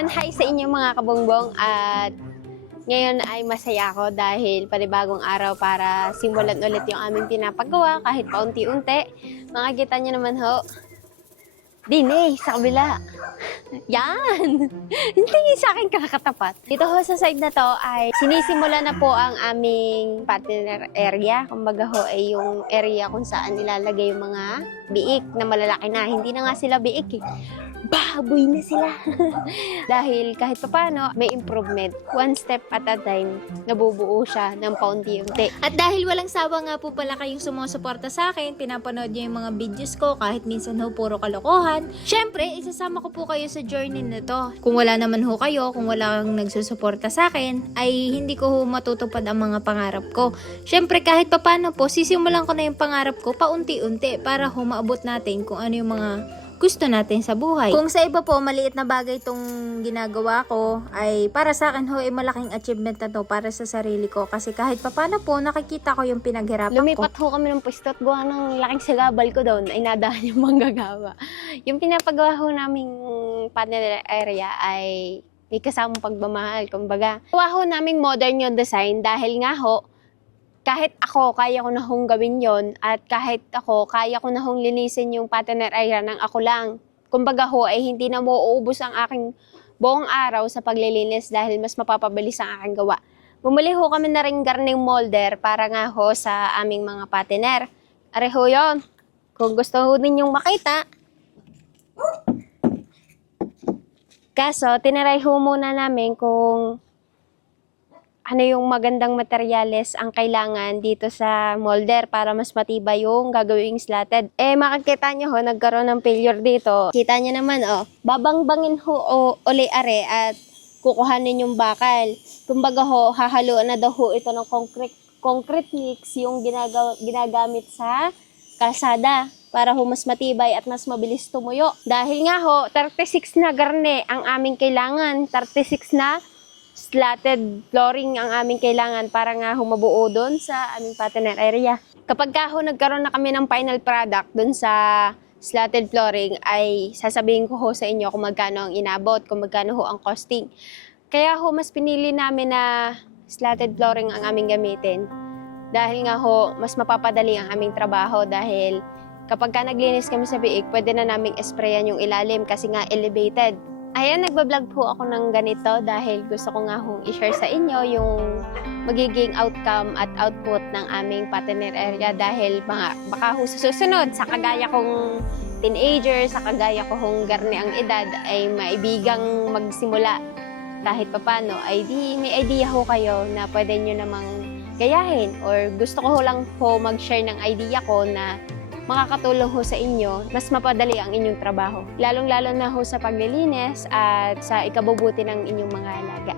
Ayan, hi sa inyo mga kabongbong at ngayon ay masaya ako dahil panibagong araw para simulan ulit yung aming pinapagawa kahit paunti-unti. Makikita nyo naman ho, Dine, sa kabila. Yan! Hindi sa akin kakatapat. Dito ho sa side na to ay sinisimula na po ang aming partner area. Kumbaga ho ay yung area kung saan nilalagay yung mga biik na malalaki na. Hindi na nga sila biik eh. Baboy na sila. Dahil kahit papano, may improvement. One step at a time, nabubuo siya ng paunti-unti. At dahil walang sawa nga po pala kayong sumusuporta sa akin, pinapanood niyo yung mga videos ko kahit minsan ho puro kalokohan. Syempre, isasama ko po kayo sa journey na to. Kung wala naman ho kayo, kung wala kang nagsusuporta sa akin, ay hindi ko ho matutupad ang mga pangarap ko. Syempre, kahit papano po, sisimulan ko na yung pangarap ko paunti-unti para ho maabot natin kung ano yung mga gusto natin sa buhay. Kung sa iba po, maliit na bagay itong ginagawa ko, ay para sa akin ho, ay malaking achievement na to para sa sarili ko. Kasi kahit papano po, nakikita ko yung pinaghirapan ko. Lumipat ho kami ng pwesto at gawa ng laking sagabal ko doon ay nadahan yung manggagawa. Yung pinapagawa ho naming panel area ay may kasamang pagmamahal. Kumbaga, gawa ho naming modern yung design dahil nga ho, kahit ako, kaya ko na hong gawin yon at kahit ako, kaya ko na hong linisin yung partner area ng ako lang. Kumbaga ho, ay hindi na mo uubos ang aking buong araw sa paglilinis dahil mas mapapabilis ang aking gawa. Bumili ho kami na ring garning molder para nga ho sa aming mga patiner. Are ho yun. Kung gusto ho ninyong makita. Kaso, tinaray ho muna namin kung ano yung magandang materyales ang kailangan dito sa molder para mas matibay yung gagawing slatted. Eh, makikita nyo ho, nagkaroon ng failure dito. Kita nyo naman, oh, babangbangin ho o uli are at kukuhanin yung bakal. Kumbaga ho, hahaluan na daw ho ito ng concrete, concrete mix yung ginagaw, ginagamit sa kalsada para ho mas matibay at mas mabilis tumuyo. Dahil nga ho, 36 na garne ang aming kailangan. 36 na slatted flooring ang aming kailangan para nga humabuo doon sa aming partner area. Kapag ka ho nagkaroon na kami ng final product doon sa slatted flooring ay sasabihin ko ho sa inyo kung magkano ang inabot, kung magkano ho ang costing. Kaya ho mas pinili namin na slatted flooring ang aming gamitin. Dahil nga ho, mas mapapadali ang aming trabaho dahil kapag ka naglinis kami sa biik, pwede na naming sprayan yung ilalim kasi nga elevated. Ayan, nagbablog po ako ng ganito dahil gusto ko nga hong i-share sa inyo yung magiging outcome at output ng aming partner area dahil mga, baka susunod sa kagaya kong teenager, sa kagaya ko hong garne ang edad ay maibigang magsimula kahit papano. Ay di may idea ho kayo na pwede nyo namang gayahin or gusto ko ho lang po mag-share ng idea ko na makakatulong ho sa inyo, mas mapadali ang inyong trabaho. Lalong-lalo na ho sa paglilinis at sa ikabubuti ng inyong mga alaga.